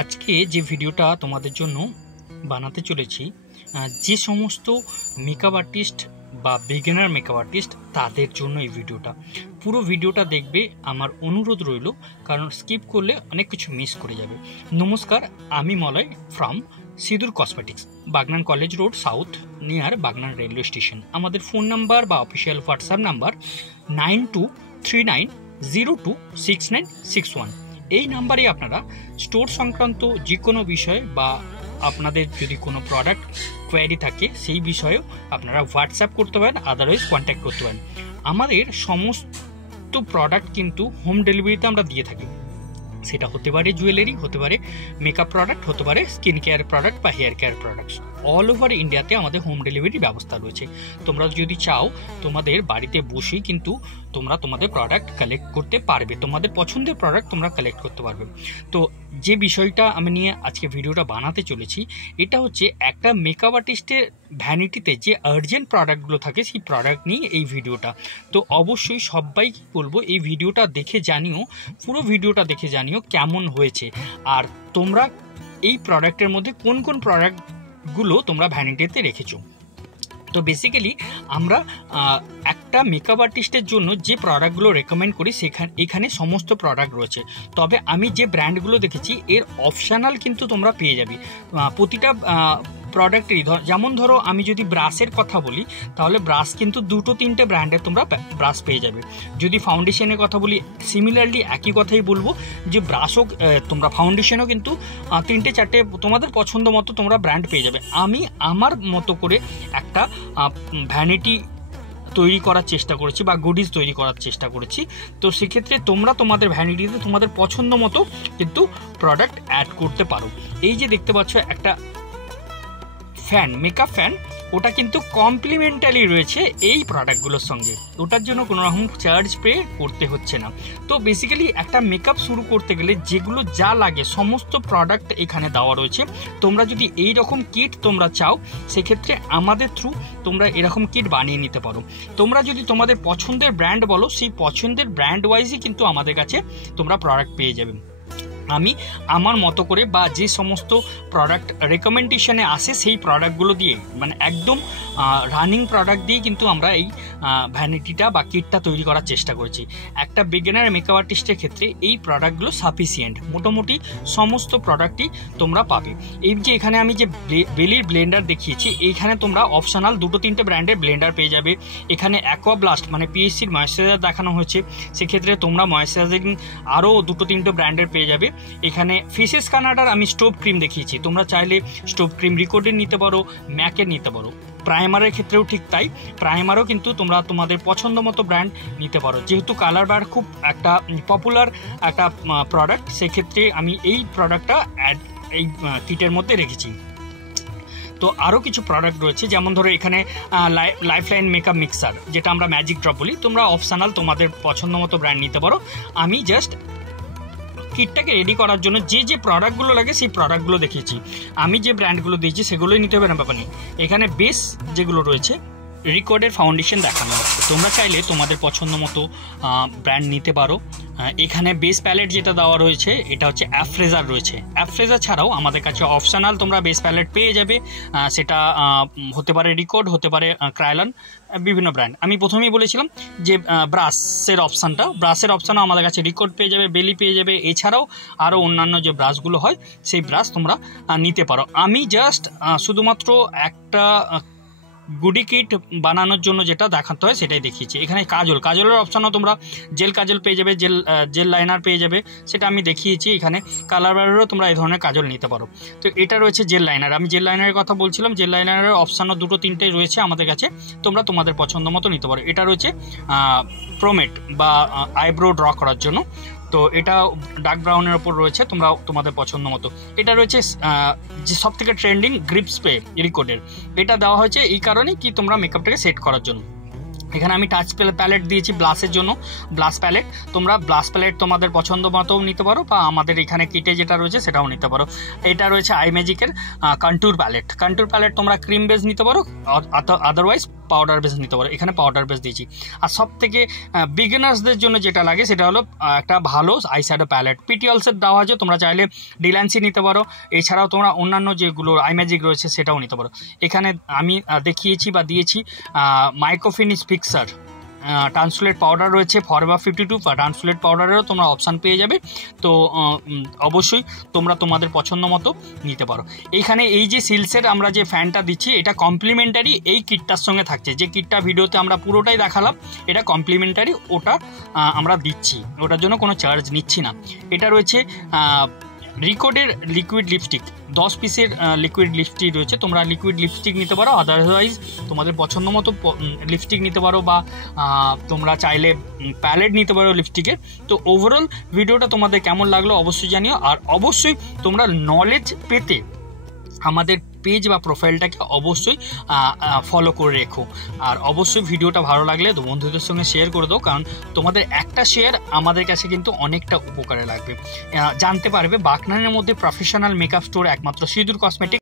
আজকে যে ভিডিওটা তোমাদের জন্য বানাতে চলেছি, যে সমস্ত মেকআপ আর্টিস্ট বা বিগিনার মেকআপ আর্টিস্ট তাদের জন্য এই ভিডিওটা। পুরো ভিডিওটা দেখবে, আমার অনুরোধ রইল, কারণ স্কিপ করলে অনেক কিছু মিস করে যাবে। নমস্কার, আমি মলয় ফ্রম সিঁদুর cosmetics, Bagnan college road south, near Bagnan railway station. আমাদের ফোন নাম্বার বা অফিসিয়াল হোয়াটসঅ্যাপ নাম্বার 9239026961। এই নাম্বারে আপনারা স্টোর সংক্রান্ত যে কোনো বিষয় বা আপনাদের যদি কোনো প্রোডাক্ট কোয়ারি থাকে সেই বিষয়েও আপনারা হোয়াটসঅ্যাপ করতে পারেন, আদারওয়াইজ কন্ট্যাক্ট করতে পারেন। আমাদের সমস্ত প্রোডাক্ট কিন্তু হোম ডেলিভারিতে আমরা দিয়ে থাকি। সেটা হতে পারে জুয়েলারি, হতে পারে মেকআপ প্রোডাক্ট, হতে পারে স্কিন কেয়ার প্রোডাক্ট বা hair care products. All over ইন্ডিয়াতে আমাদের হোম ডেলিভারির ব্যবস্থা রয়েছে। তোমরা যদি চাও তোমাদের বাড়িতে বসেই কিন্তু তোমরা তোমাদের প্রোডাক্ট কালেক্ট করতে পারবে, তোমাদের পছন্দের প্রোডাক্ট তোমরা কালেক্ট করতে পারবে। তো যে বিষয়টা আমি নিয়ে আজকে ভিডিওটা বানাতে চলেছি, এটা হচ্ছে একটা মেকআপ আর্টিস্টের ভ্যানিটিতে যে আর্জেন্ট প্রোডাক্টগুলো থাকে সেই প্রোডাক্ট নিয়ে এই ভিডিওটা। তো অবশ্যই সবাইকে বলবো এই ভিডিওটা দেখে জানিও, পুরো ভিডিওটা দেখে জানিও কেমন হয়েছে, আর তোমরা এই প্রোডাক্টের মধ্যে কোন কোন প্রোডাক্টগুলো তোমরা ভ্যানিটিতে রেখেছো। তো বেসিক্যালি আমরা একটা মেকআপ আর্টিস্টের জন্য যে প্রোডাক্টগুলো রেকমেন্ড করি এখানে সমস্ত প্রোডাক্ট রয়েছে। তবে আমি যে ব্র্যান্ডগুলো দেখেছি এর অপশনাল কিন্তু তোমরা পেয়ে যাবে প্রতিটা প্রোডাক্টেরই। যেমন ধরো আমি যদি ব্রাশের কথা বলি, তাহলে ব্রাশ কিন্তু 2-3টে ব্র্যান্ডের তোমরা ব্রাশ পেয়ে যাবে। যদি ফাউন্ডেশনের কথা বলি, সিমিলারলি একই কথাই বলবো যে ব্রাশও তোমরা, ফাউন্ডেশনও কিন্তু 3-4টে তোমাদের পছন্দ মতো তোমরা ব্র্যান্ড পেয়ে যাবে। আমি আমার মতো করে একটা ভ্যানিটি তৈরি করার চেষ্টা করেছি বা গুডিজ তৈরি করার চেষ্টা করেছি। তো সেক্ষেত্রে তোমরা তোমাদের ভ্যানিটিতে তোমাদের পছন্দ মতো কিন্তু প্রোডাক্ট অ্যাড করতে পারো। এই যে দেখতে পাচ্ছ একটা ফ্যান, মেকআপ ফ্যান, ওটা কিন্তু কমপ্লিমেন্টারি রয়েছে এই প্রোডাক্টগুলোর সঙ্গে, ওটার জন্য কোনো রকম চার্জ পে করতে হচ্ছে না। তো বেসিক্যালি একটা মেকআপ শুরু করতে গেলে যেগুলো যা লাগে সমস্ত প্রোডাক্ট এখানে দেওয়া রয়েছে। তোমরা যদি এই রকম কিট তোমরা চাও, সেক্ষেত্রে আমাদের থ্রু তোমরা এরকম কিট বানিয়ে নিতে পারো। তোমরা যদি তোমাদের পছন্দের ব্র্যান্ড বলো, সেই পছন্দের ব্র্যান্ড ওয়াইজই কিন্তু আমাদের কাছে তোমরা প্রোডাক্ট পেয়ে যাবে। আমি আমার মতো করে বা যে সমস্ত প্রোডাক্ট রেকমেন্ডেশনে আসে সেই প্রোডাক্টগুলো দিয়ে, মানে একদম রানিং প্রোডাক্ট দিয়ে কিন্তু আমরা এই ভ্যানিটিটা বা কিটটা তৈরি করার চেষ্টা করেছি। একটা বিগিনার মেকআপ আর্টিস্টের ক্ষেত্রে এই প্রোডাক্টগুলো সাফিসিয়েন্ট, মোটামুটি সমস্ত প্রোডাক্টই তোমরা পাবে। এই যে এখানে আমি যে বেলির ব্লেন্ডার দেখিয়েছি, এইখানে তোমরা অপশনাল 2-3টে ব্র্যান্ডের ব্লেন্ডার পেয়ে যাবে। এখানে অ্যাকোয়াব্লাস্ট মানে পিএসসির ময়েশ্চারাইজার দেখানো হয়েছে, সেক্ষেত্রে তোমরা ময়েশ্চারাইজিং আরও 2-3টে ব্র্যান্ডের পেয়ে যাবে। এখানে ফেসেস কানাডার আমি স্টোভ ক্রিম দেখিয়েছি, তোমরা চাইলে স্টোভ ক্রিম রিকোডের নিতে পারো, ম্যাকের নিতে পারো। প্রাইমারের ক্ষেত্রেও ঠিক তাই, প্রাইমারও কিন্তু তোমরা তোমাদের পছন্দ মতো ব্র্যান্ড নিতে পারো। যেহেতু কালার বার খুব একটা পপুলার একটা প্রোডাক্ট, সেক্ষেত্রে আমি এই প্রোডাক্টটা এই কিটের মধ্যে রেখেছি। তো আরও কিছু প্রোডাক্ট রয়েছে, যেমন ধরো এখানে লাইফলাইন মেকআপ মিক্সার, যেটা আমরা ম্যাজিক ড্রপ বলি। তোমরা অপশনাল তোমাদের পছন্দ মতো ব্র্যান্ড নিতে পারো। আমি জাস্ট কিটটাকে রেডি করার জন্য যে যে প্রোডাক্টগুলো লাগে সেই প্রোডাক্টগুলো দেখিয়েছি। আমি যে ব্র্যান্ডগুলো দিয়েছি সেগুলোই নিতে হবে না ব্যাপার নেই। এখানে বেস যেগুলো রয়েছে, রিকর্ডের ফাউন্ডেশন দেখানো হচ্ছে, তোমরা চাইলে তোমাদের পছন্দ মতো ব্র্যান্ড নিতে পারো। এখানে বেস প্যালেট যেটা দেওয়া রয়েছে এটা হচ্ছে অ্যাফ্রেজার রয়েছে। অ্যাফ্রেজার ছাড়াও আমাদের কাছে অপশনাল তোমরা বেস প্যালেট পেয়ে যাবে, সেটা হতে পারে রিকর্ড, হতে পারে ক্রায়লন, বিভিন্ন ব্র্যান্ড। আমি প্রথমেই বলেছিলাম যে ব্রাশের অপশানও আমাদের কাছে রিকর্ড পেয়ে যাবে, বেলি পেয়ে যাবে, এছাড়াও আরও অন্যান্য যে ব্রাশগুলো হয় সেই ব্রাশ তোমরা নিতে পারো। আমি জাস্ট শুধুমাত্র একটা গুডি কিট বানানোর জন্য যেটা দেখাতে হয় সেটাই দেখিয়েছি। এখানে কাজলের অপশানও তোমরা জেল কাজল পেয়ে যাবে, জেল লাইনার পেয়ে যাবে, সেটা আমি দেখিয়েছি। এখানে কালার বারেরও তোমরা এই ধরনের কাজল নিতে পারো। তো এটা রয়েছে জেল লাইনার, আমি জেল লাইনারের কথা বলছিলাম। জেল লাইনারের অপশানও 2-3টে রয়েছে আমাদের কাছে, তোমরা তোমাদের পছন্দ মতো নিতে পারো। এটা রয়েছে প্রোমেট বা আইব্রো ড্র করার জন্য, তো এটা ডার্ক ব্রাউনের ওপর রয়েছে, তোমরা তোমাদের পছন্দ মতো। এটা রয়েছে যে সব থেকে ট্রেন্ডিং গ্রিপ স্প্রে রিকোডের, এটা দেওয়া হয়েছে এই কারণে কি তোমরা মেকআপটাকে সেট করার জন্য। এখানে আমি টাচ প্যালেট দিয়েছি ব্লাশের জন্য, ব্লাশ প্যালেট। তোমরা ব্লাশ প্যালেট তোমাদের পছন্দ মতোও নিতে পারো, বা আমাদের এখানে কিটে যেটা রয়েছে সেটাও নিতে পারো। এটা রয়েছে আই ম্যাজিকের কন্ট্যুর প্যালেট তোমরা ক্রিম বেস নিতে পারো, আদারওয়াইজ পাউডার বেস নিতে পারো, এখানে পাউডার বেস দিয়েছি। আর সব থেকে বিগিনার্সদের জন্য যেটা লাগে সেটা হলো একটা ভালো আইশ্যাডো প্যালেট। পিটিঅলসের দেওয়া আছে, তোমরা চাইলে ডিল্যান্সি নিতে পারো, এছাড়াও তোমরা অন্যান্য যেগুলো আইম্যাজিক রয়েছে সেটাও নিতে পারো। এখানে আমি দেখিয়েছি বা দিয়েছি মাইক্রোফিনিশ ফিক্সার ট্রান্সলেট পাউডার রয়েছে, ফরএভার 52 বা ট্রান্সলেট পাউডারেরও তোমরা অপশান পেয়ে যাবে। তো অবশ্যই তোমরা তোমাদের পছন্দ মতো নিতে পারো। এইখানে এই যে সিলসের আমরা যে ফ্যানটা দিচ্ছি এটা কমপ্লিমেন্টারি এই কিটটার সঙ্গে থাকছে, যে কিটটা ভিডিওতে আমরা পুরোটাই দেখালাম এটা কমপ্লিমেন্টারি, ওটা আমরা দিচ্ছি, ওটার জন্য কোনো চার্জ নিচ্ছি না। এটা রয়েছে রিকোডের লিকুইড লিপস্টিক, 10 পিসের লিকুইড লিপস্টিক রয়েছে, তোমরা লিকুইড লিপস্টিক নিতে পারো, আদারওয়াইজ তোমাদের পছন্দ মতো লিপস্টিক নিতে পারো, বা তোমরা চাইলে প্যালেট নিতে পারো লিপস্টিকের। তো ওভারঅল ভিডিওটা তোমাদের কেমন লাগলো অবশ্যই জানিও। আর অবশ্যই তোমরা নলেজ পেতে আমাদের পেজ বা প্রোফাইলটাকে অবশ্যই ফলো করে রেখো। আর অবশ্যই ভিডিওটা ভালো লাগলে তো বন্ধুদের সঙ্গে শেয়ার করে দাও, কারণ তোমাদের একটা শেয়ার আমাদের কাছে কিন্তু অনেকটা উপকারে লাগবে। জানতে পারবে বাকনানের মধ্যে প্রফেশনাল মেকআপ স্টোর একমাত্র সিঁদুর কসমেটিক।